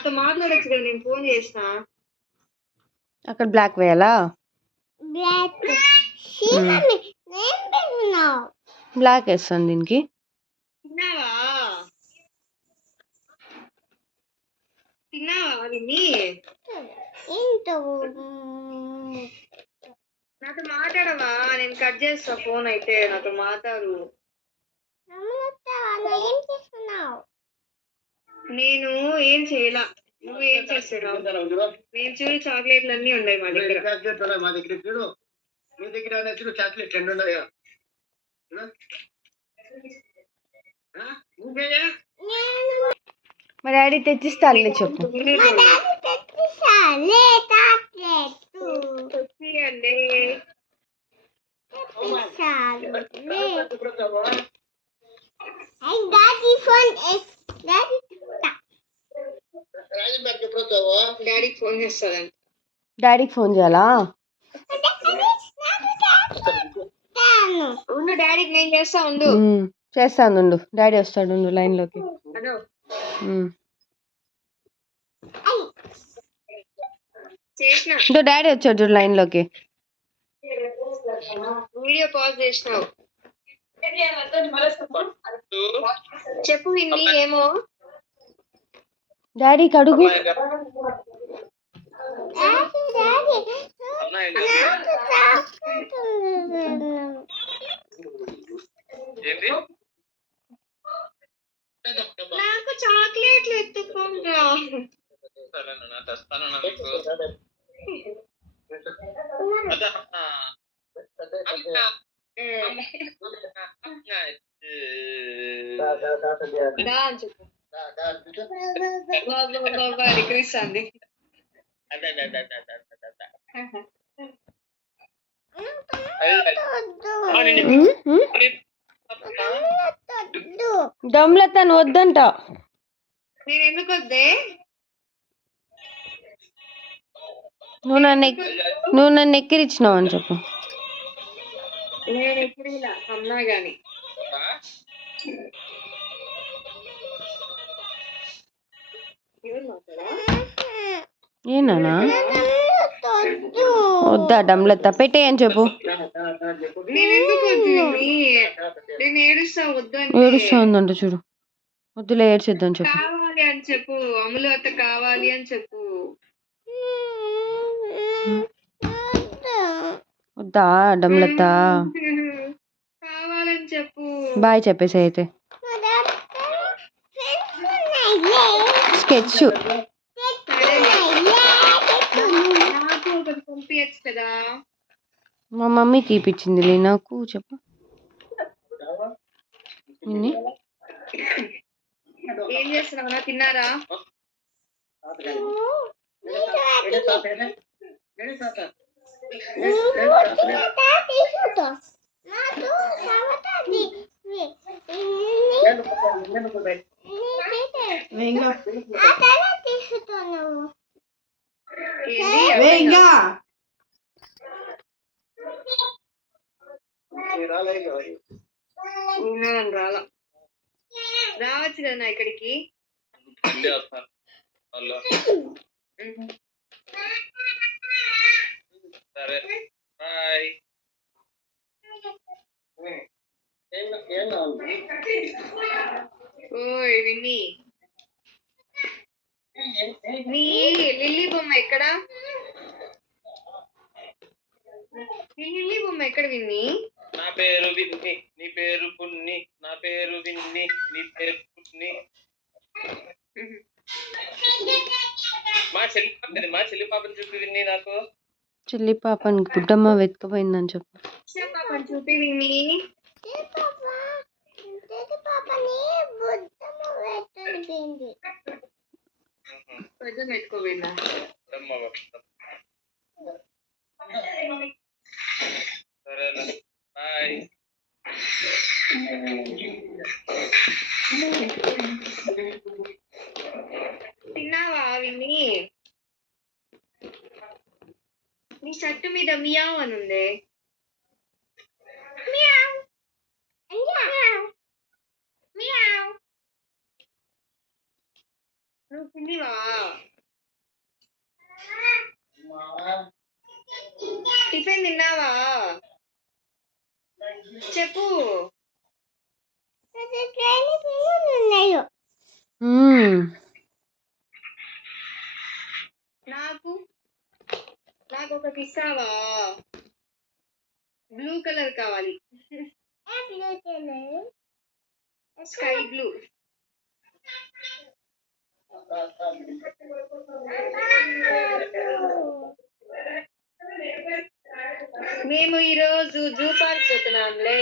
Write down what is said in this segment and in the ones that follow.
నాతో మాట్లాడొచ్చు కదా, నేను ఫోన్ చేసిన. అక్కడ బ్లాక్ వేయాలా? బ్లాక్ వేస్తాను దీనికి. తిన్నావా విన్ని? నాతో మాట్లాడవా? నేను కట్ చేస్తా ఫోన్. అయితే నాతో మాట్లాడు. నేను ఏం చేయలా, నువ్వు ఏం చేస్తున్నావు? నేను చూడు చాక్లెట్లు అన్నీ ఉన్నాయి మా దగ్గర. మీ దగ్గర చాక్లెట్ రెండు ఉన్నాయా? మా డాడీ తెచ్చిస్తానులే చెప్పు. డాడీకి ఫోన్ చేస్తాదంట. డాడీకి ఫోన్ చేయాలా? ఉండు, డాడీకి నేను చేస్తా. ఉండు, చేస్తాను ఉండు. డాడీ వస్తాడు ఉండు లైన్లోకి. డాడీ వచ్చాడు చూడు లైన్లోకి. వీడియో పాజ్ చేసినావు. చెప్పు విన్ని. ఏమో డాడీకి అడుగు. నాకు చాక్లెట్లు ఎత్తుకోండ్రా. రిక్రిస్తుంది. దమ్లతను వద్దంట. నేను ఎందుకు వద్దే? నువ్వు నన్ను ఎక్కిరిచ్చినావు అని చెప్పు. నేను ఎక్కిరిలా అన్నా గాని. ఏనా వద్దా? డమ్లత పెట్టే అని చెప్పు. ఏడుస్తా ఉందంట చూడు. వద్దులే ఏడ్చేద్దాం చెప్పు. కావాలి అని చెప్పు. అమలత కావాలి అని చెప్పు. వద్దా డమ్లత? కావాలని చెప్పు. బాయ్ చెప్పేసి అయితే. స్కెచ్ పంపించచ్చు కదా. మా మమ్మీకి ఇప్పించింది నాకు. చెప్పు. ఏం చేస్తున్నావు? తిన్నారా? రావచ్చు కదా ఇక్కడికి. ఓయ్ విన్ని, నీ లిల్లీ బొమ్మ ఎక్కడ? లిల్లీ బొమ్మ ఎక్కడ విన్ని? నా పేరు విన్ని, నీ పేరు పున్ని. నా పేరు విన్ని, నీ పేరు పున్ని. మా చెల్లి పాపని చూపి విన్ని. నాకు చెల్లి పాపని బుడ్డమ్మ వెతుకపోయిందని చెప్పు. పాపని చూపి విన్ని. పెట్టుకోవిన్నా. సరేనా, బాయ్. తిన్నావా విన్ని? నీ షర్టు మీద మియావ్ అని ఉంది. నువ్వు తిండివా టిఫిన్ తిన్నావా చెప్పు నాకు నాకు ఒకటి ఇస్తావా బ్లూ కలర్ కావాలి స్కై బ్లూ మేము ఈరోజు జూ పార్క్ పోతున్నాంలే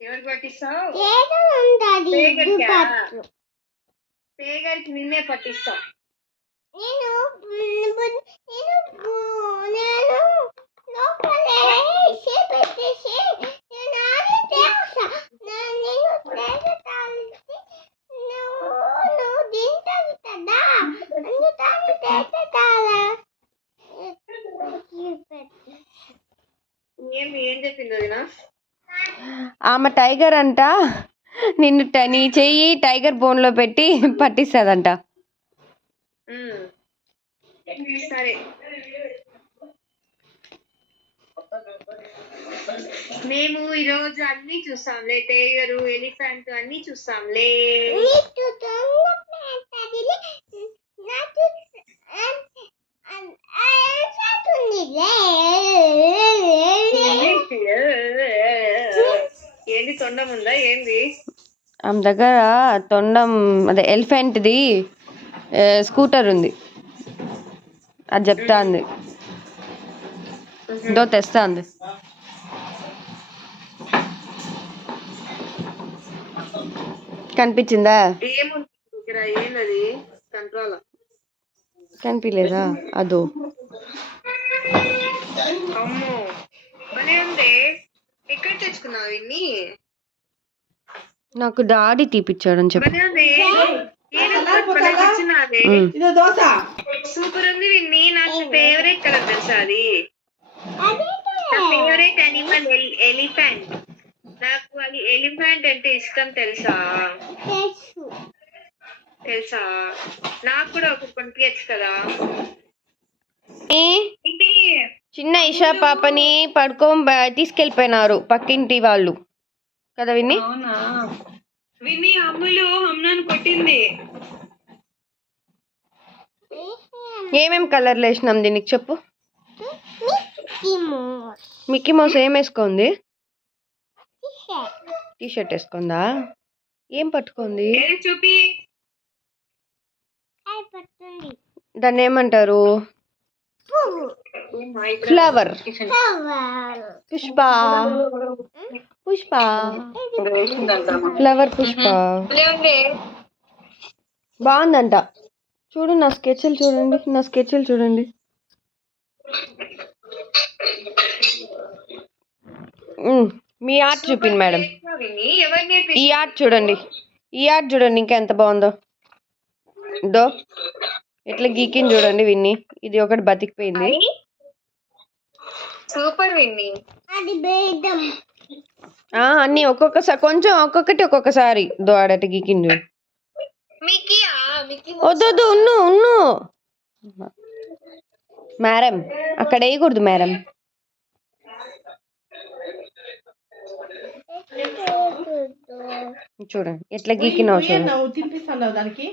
ఎవరికి పట్టిస్తావు పేగరికి నిన్నే పట్టిస్తా ఏం చెప్పింది వదినా ఆమె టైగర్ అంట, నిన్ను నీ చెయ్యి టైగర్ బోన్లో పెట్టి పట్టిస్తుందంట. సరే మేము ఈరోజు అన్ని చూస్తాంలే, టైగరు ఎలిఫెంట్ అన్ని చూస్తాంలే. ఏంది తొండం ఉందా ఏంది? ఆమె దగ్గర తొండం అదే ఎలిఫెంట్ది స్కూటర్ ఉంది, అది చెప్తా ఉంది. దో తెస్తా ఉంది. కనిపించిందా? ఏంది కంట్రోల్ కనిపించలేదా? అదో అమ్మో భలే ఉంది. ఎక్కడ తెచ్చుకున్నావు ఇన్ని? నాకు డాడీ తీపిచ్చాడని చెప్పు. సూపర్ ఉంది విన్ని. నాకు ఫేవరెట్ కలర్ తెలుసా అది? నా ఫేవరెట్ అనిమల్ ఎలిఫెంట్. నాకు అది ఎలిఫెంట్ అంటే ఇష్టం తెలుసా? తెలుసా? నాకు కూడా ఒక కొనిపించచ్చు కదా. చిన్న ఇషా పాపని తీసుకెళ్ళిపోయినారు పక్కింటి వాళ్ళు కదా విన్ని. అవునా విన్ని, అమ్ములు అమ్నాను కొట్టింది. ఏమేం కలర్లు వేసినాం దీనికి చెప్పు. మిక్కీ మౌస్ ఏం వేసుకుంది? టీ షర్ట్ వేసుకుందా? ఏం పట్టుకుంది? చూపి. దాన్ని ఏమంటారు? ఫ్లవర్. పుష్ప పుష్ప ఫ్లవర్ పుష్ప బాగుందంట. చూడు నా స్కెచ్లు చూడండి, నా స్కెచ్లు చూడండి. మీ ఆర్ట్ చూపిండి మేడం. ఈ ఆర్ట్ చూడండి, ఈ ఆర్ట్ చూడండి ఇంకా ఎంత బాగుందో. దో ఎట్లా గీకిని చూడండి విన్ని. ఇది ఒకటి బతికిపోయింది. సూపర్ విన్ని. అన్ని ఒక్కొక్కసారి కొంచెం ఒక్కొక్కటి దో ఆడట గీకిని చూడు. వద్దు ఉన్ను మేడం, అక్కడ వేయకూడదు మేడం. చూడండి ఎట్లా గీకినావు చూడండి.